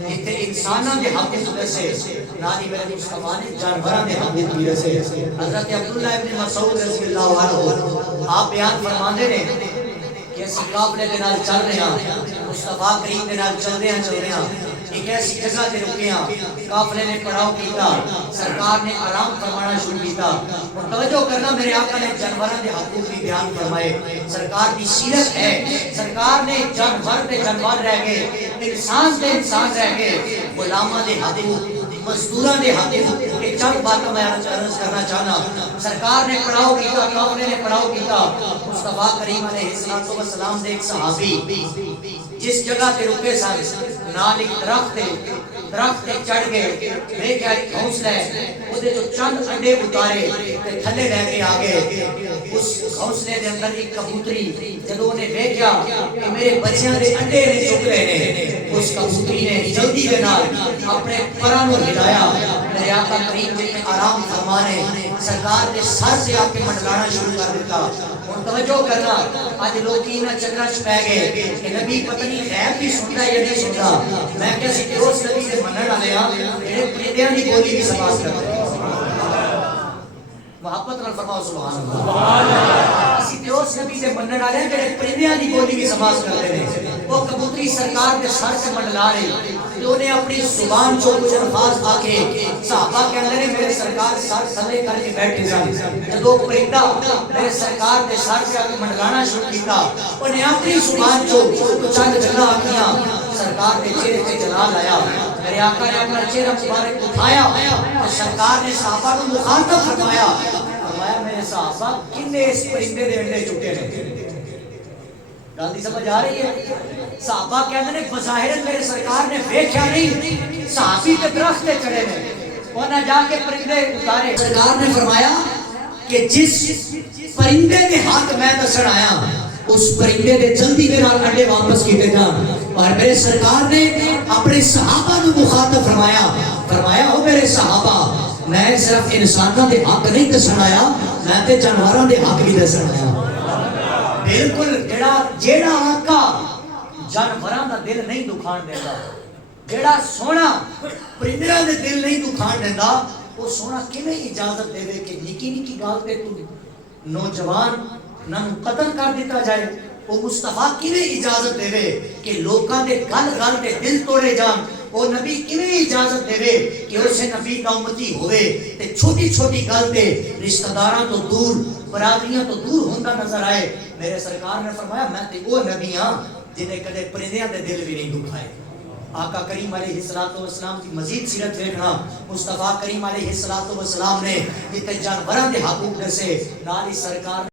ایتھے انساناں دے حقوق دسے نالی میرے مصطفیٰ نے جانوراں دے حقوق بھی دسے حضرت عبداللہ ابن مسعود رضی اللہ عنہ آپ بیان فرماندے نے کہ اسی قافلے دے نال چل رہے ہیں مصطفیٰ کریم دے نال چل رہے ہیں ایک ایسی جگہ تے رکے ہیں قافلے نے پڑاؤ کیتا سرکار نے آرام فرمانا شروع کیتا اور توجہ کرنا میرے آقا نے جانوراں دے حقوق بھی بیان فرمائے سرکار کی سیرت ہے سرکار نے جانور تے جانور رہ گئے انسان تے انسان رہ گئے غلاماں دے حقوق مزدوراں دے حقوق یہ چند باتیں میں عرض کرنا چاہنا سرکار نے پڑاؤ کیتا قافلے نے پڑاؤ کیتا مصطفیٰ کریم علیہ السلام دے ایک صحابی جس جگہ تے رکے سن نال ایک درخت تے چڑھ گئے دیکھا ایک گھونسلہ ہے وہ دے جو چند انڈے اتارے تے تھلے رہ کے آگے اس گھونسلے دے اندر ایک کبوتری جدوں نے دیکھا کہ میرے بچیاں دے انڈے نے چک لے نے اس کبوتری نے جلدی دے نال اپنے پراں نوں ہلایا میرے آقا کریم نے آرام فرمانے سرکار نے سر سے آپ کے منڈلانا شروع کر دیتا اور توجہ کرنا آج لوگ انہاں چکراں چ پے گئے کہ نبی پتہ نہیں غیب بھی سنتا یا نہیں سنتا میں کہ اسی دوست نبی سے منن والے ہاں جڑے پرندیاں دی بولی بھی سماج کرتے ہیں محبت نال فرماؤ سبحان اللہ سبحان اللہ اسی دوست نبی سے منن والے ہیں جڑے پرندیاں دی بولی بھی سماج کرتے ہیں وہ کبوتری سرکار کے سر سے منڈلا رہی تو انہیں اپنی زبان چو کچھ الفاظ آکے صحابہ کے اندر میرے سرکار سر سلے کر کے بیٹھے سن جدو پرندہ میرے سرکار کے سر سے آکے منڈلانا شروع کیتا انہیں اپنی زبان چو چند جگہ آکیاں سرکار کے چہرے پہ جلال آیا میرے آقا نے اپنا چہرہ مبارک اٹھایا اور سرکار نے صحابہ کو مخاطب فرمایا میرے صحابہ کنے اس پرندے دے انڈے چکے ہیں گل سمجھ آ رہی ہے صحابہ کہندے نے بظاہر میرے سرکار نے دیکھا نہیں صحابی تے درخت تے چڑھے نے انہاں جا کے پرندے اتارے سرکار نے فرمایا کہ جس پرندے دے ہاتھ میں دسن آیا اس پرندے دے جلدی دے نال انڈے واپس کیتے جان اور میرے سرکار نے اپنے صحابہ نو مخاطب فرمایا او میرے صحابہ میں صرف انساناں دے حق نہیں دسن آیا میں تے جانوراں دے حق بھی دسن آیا بالکل جیڑا آقا جانوراں دا دل نہیں دکھان دیندا جیڑا سونا پرندیاں دے دل نہیں دکھان دیندا وہ سونا کیویں اجازت دے کہ نکی نکی گل تے تو نوجوان نوں قتل کر دیتا جائے وہ مصطفیٰ کیویں اجازت دے کہ لوکاں دے گل گل تے دل توڑے جان وہ نبی کیویں اجازت دے کہ اسے نبی کا امتی ہوئے تے چھوٹی چھوٹی گل تے رشتہ داراں تو دور برادریاں تو دور ہوندا نظر آئے میرے سرکار نے فرمایا میں تے وہ نبی ہاں جنہیں کدے پرندیاں دے دل بھی نہیں دکھائے آقا کریم علیہ السلام کی مزید سیرت دیکھنا مصطفیٰ کریم علیہ السلام نے جتنے جانوراں دے حقوق دسے نال ہی سرکار